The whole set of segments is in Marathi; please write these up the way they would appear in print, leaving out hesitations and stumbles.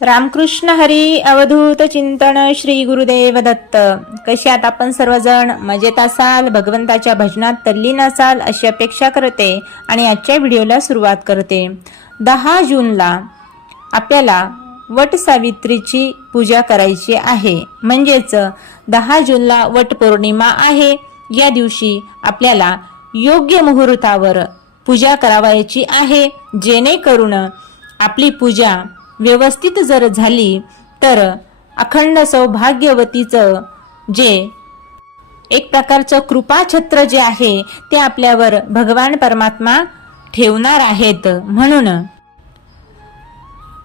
रामकृष्ण हरी अवधूत चिंतन श्री गुरुदेव दत्त। कशी आहात आपण सर्वजण? मजेत असाल, भगवंताच्या भजनात तल्लीन असाल अशी अपेक्षा करते आणि आजच्या व्हिडिओला सुरुवात करते। 10 जूनला आपल्याला वट सावित्रीची पूजा करायची आहे, म्हणजेच 10 जूनला वट पौर्णिमा आहे। या दिवशी आपल्याला योग्य मुहूर्तावर पूजा करावायची आहे, जेणेकरून आपली पूजा व्यवस्थित जर झाली तर अखंड सौभाग्यवतीचं जे एक प्रकारचं कृपाछत्र जे आहे ते आपल्यावर भगवान परमात्मा ठेवणार आहेत। म्हणून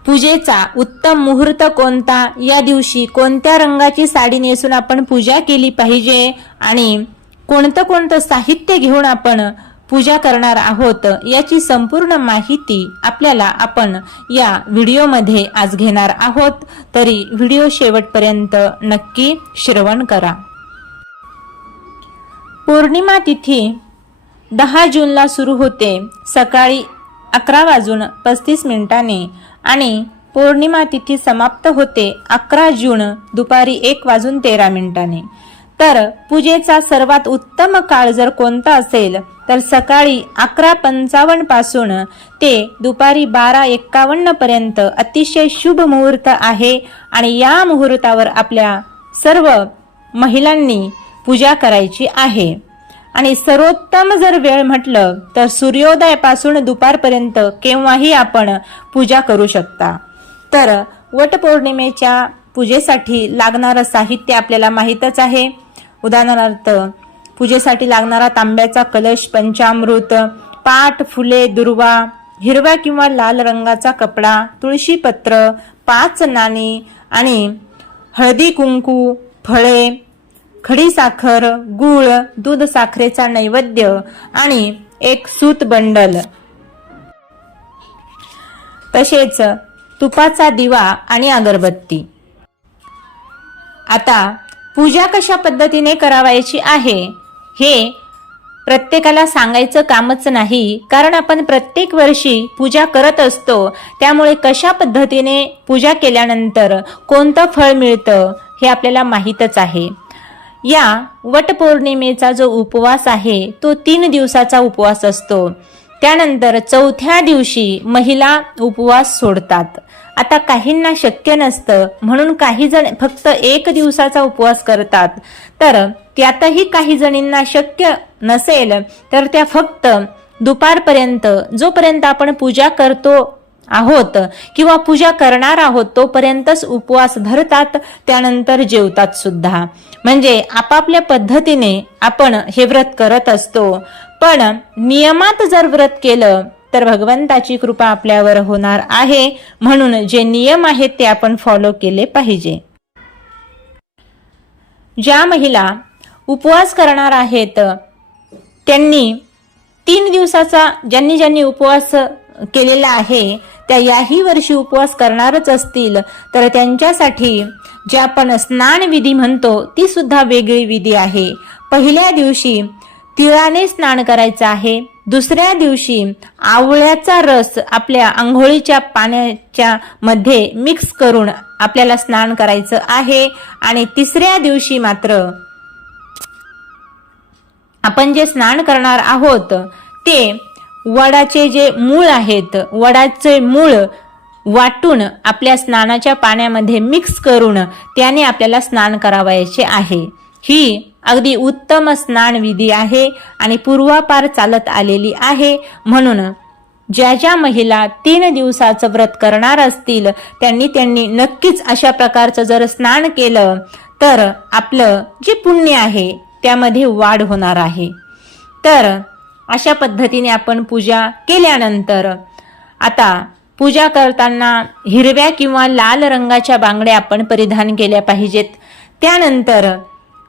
पूजेचा उत्तम मुहूर्त कोणता, या दिवशी कोणत्या रंगाची साडी नेसून आपण पूजा केली पाहिजे आणि कोणतं साहित्य घेऊन आपण पूजा करणार आहोत, याची संपूर्ण माहिती आपल्याला आपण या व्हिडिओमध्ये आज घेणार आहोत। तरी व्हिडिओ शेवटपर्यंत नक्की श्रवण करा। पौर्णिमा तिथी 10 जूनला सुरू होते सकाळी 11:35 आणि पौर्णिमा तिथी समाप्त होते 11 जून दुपारी 1:13। तर पूजेचा सर्वात उत्तम काळ जर कोणता असेल तर सकाळी 11:55 पासून ते दुपारी 12:51 पर्यंत अतिशय शुभ मुहूर्त आहे आणि या मुहूर्तावर आपल्या सर्व महिलांनी पूजा करायची आहे। आणि सर्वोत्तम जर वेळ म्हटलं तर सूर्योदयापासून दुपारपर्यंत केव्हाही आपण पूजा करू शकता। तर वटपौर्णिमेच्या पूजेसाठी लागणारं साहित्य आपल्याला माहीतच आहे। उदाहरणार्थ पूजेसाठी लागणारा तांब्याचा कलश, पंचामृत, पाट, फुले, दुर्वा, हिरव्या किंवा लाल रंगाचा कपडा, तुळशी पत्र, 5 नाणी आणि हळदी कुंकू, फळे, खडी साखर, गूळ, दूध साखरेचा नैवेद्य आणि एक सूत बंडल, तसेच तुपाचा दिवा आणि अगरबत्ती। आता पूजा कशा पद्धतीने करावायची आहे हे प्रत्येकाला सांगायचं कामच नाही, कारण आपण प्रत्येक वर्षी पूजा करत असतो। त्यामुळे कशा पद्धतीने पूजा केल्यानंतर कोणतं फळ मिळतं हे आपल्याला माहीतच आहे। या वटपौर्णिमेचा जो उपवास आहे तो 3 दिवसाचा उपवास असतो। त्यानंतर 4थ्या दिवशी महिला उपवास सोडतात। आता काहींना शक्य नसतं म्हणून काही जण फक्त 1 दिवसाचा उपवास करतात, तर त्यातही काही जणींना शक्य नसेल तर त्या फक्त दुपारपर्यंत, जोपर्यंत आपण पूजा करतो आहोत किंवा पूजा करणार आहोत तोपर्यंतच उपवास धरतात, त्यानंतर जेवतात सुद्धा। म्हणजे आपापल्या पद्धतीने आपण हे व्रत करत असतो, पण नियमात जर व्रत केलं तर भगवंताची कृपा आपल्यावर होणार आहे। म्हणून जे नियम आहेत ते आपण फॉलो केले पाहिजे। ज्या महिला उपवास करणार आहेत त्यांनी 3 दिवसाचा ज्यांनी उपवास केलेला आहे त्या याही वर्षी उपवास करणारच असतील तर त्यांच्यासाठी जे आपण स्नान विधी म्हणतो ती सुद्धा वेगळी विधी आहे। पहिल्या दिवशी तिळाने स्नान करायचं आहे, दुसऱ्या दिवशी आवळ्याचा रस आपल्या आंघोळीच्या पाण्याच्या मध्ये मिक्स करून आपल्याला स्नान करायचं आहे आणि तिसऱ्या दिवशी मात्र आपण जे स्नान करणार आहोत ते वडाचे जे मूळ आहेत, वडाचे मूळ वाटून आपल्या स्नानाच्या पाण्यामध्ये मिक्स करून त्याने आपल्याला स्नान करावायचे आहे। ही अगदी उत्तम स्नान विधी आहे आणि पूर्वापार चालत आलेली आहे। म्हणून ज्या महिला 3 दिवसाचं व्रत करणार असतील त्यांनी नक्कीच अशा प्रकारचं जर स्नान केलं तर आपलं जे पुण्य आहे त्यामध्ये वाढ होणार आहे। तर अशा पद्धतीने आपण पूजा केल्यानंतर आता पूजा करताना हिरव्या किंवा लाल रंगाच्या बांगड्या आपण परिधान केल्या पाहिजेत। त्यानंतर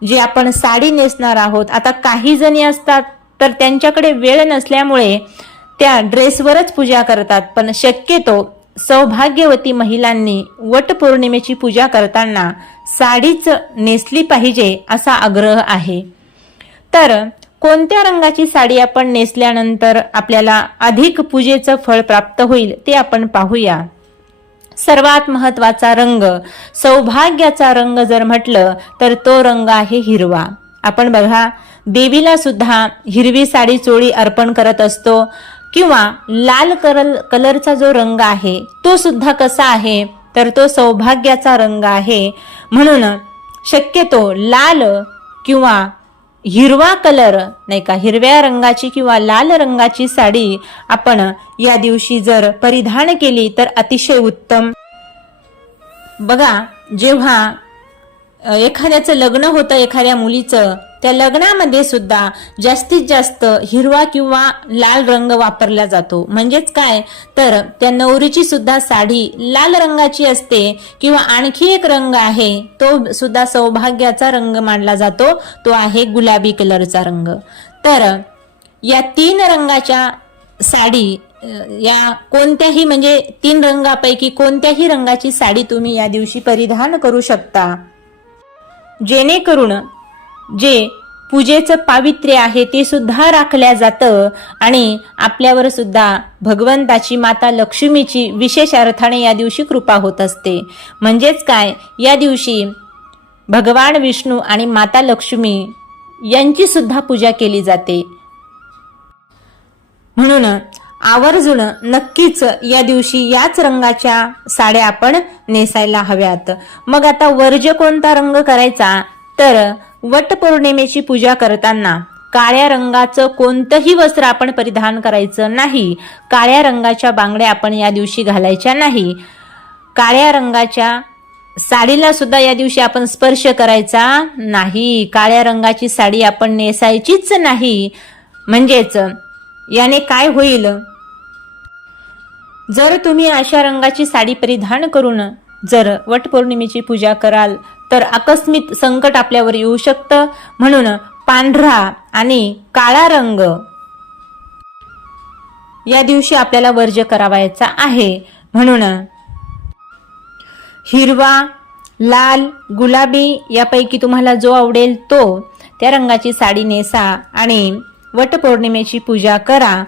जे आपण साडी नेसणार आहोत, आता काही जणी असतात तर त्यांच्याकडे वेळ नसल्यामुळे त्या ड्रेसवरच पूजा करतात, पण शक्यतो सौभाग्यवती महिलांनी वटपौर्णिमेची पूजा करताना साडीच नेसली पाहिजे असा आग्रह आहे। तर कोणत्या रंगाची साडी आपण नेसल्यानंतर आपल्याला अधिक पूजेचं फळ प्राप्त होईल ते आपण पाहूया। सर्वात महत्वाचा रंग, सौभाग्याचा रंग जर म्हटलं तर तो रंग आहे हिरवा. आपण बघा, देवीला सुद्धा हिरवी साडी चोळी अर्पण करत असतो, किंवा लाल कलरचा जो रंग आहे तो सुद्धा कसा आहे तर तो सौभाग्याचा रंग आहे. म्हणून शक्यतो लाल किंवा हिरवा कलर नाही का, हिरव्या रंगाची किंवा लाल रंगाची साडी आपण या दिवशी जर परिधान केली तर अतिशय उत्तम. बघा, जेव्हा एखाद्याचं लग्न होतं, एखाद्या मुलीचं, त्या लग्नामध्ये सुद्धा जास्तीत जास्त हिरवा किंवा लाल रंग वापरला जातो. म्हणजेच काय तर त्या नवरीची सुद्धा साडी लाल रंगाची असते, किंवा आणखी एक रंग आहे तो सुद्धा सौभाग्याचा रंग मानला जातो, तो आहे गुलाबी कलरचा रंग. तर या 3 रंगाच्या साडी, या कोणत्याही म्हणजे 3 रंगापैकी कोणत्याही रंगाची साडी तुम्ही या दिवशी परिधान करू शकता, जेणेकरून जे पूजेचं पावित्र्य आहे ते सुद्धा राखल्या जातं आणि आपल्यावर सुद्धा भगवंताची, माता लक्ष्मीची विशेष अर्थाने या दिवशी कृपा होत असते. म्हणजेच काय, या दिवशी भगवान विष्णू आणि माता लक्ष्मी यांची सुद्धा पूजा केली जाते. म्हणून आवर्जून नक्कीच या दिवशी याच रंगाच्या साड्या आपण नेसायला हव्यात. मग आता वर्ज कोणता रंग करायचा तर वटपौर्णिमेची पूजा करताना काळ्या रंगाचं कोणतंही वस्त्र आपण परिधान करायचं नाही. काळ्या रंगाच्या बांगड्या आपण या दिवशी घालायच्या नाही. काळ्या रंगाच्या साडीला सुद्धा या दिवशी आपण स्पर्श करायचा नाही. काळ्या रंगाची साडी आपण नेसायचीच नाही. म्हणजेच याने काय होईल, जर तुम्ही अशा रंगाची साडी परिधान करून जर वटपौर्णिमेची पूजा कराल तर आकस्मिक संकट आपल्यावर येऊ शकतं. म्हणून पांढरा आणि काळा रंग या दिवशी आपल्याला वर्ज करावायचा आहे. म्हणून हिरवा, लाल, गुलाबी यापैकी तुम्हाला जो आवडेल तो त्या रंगाची साडी नेसा आणि वटपौर्णिमेची पूजा करा.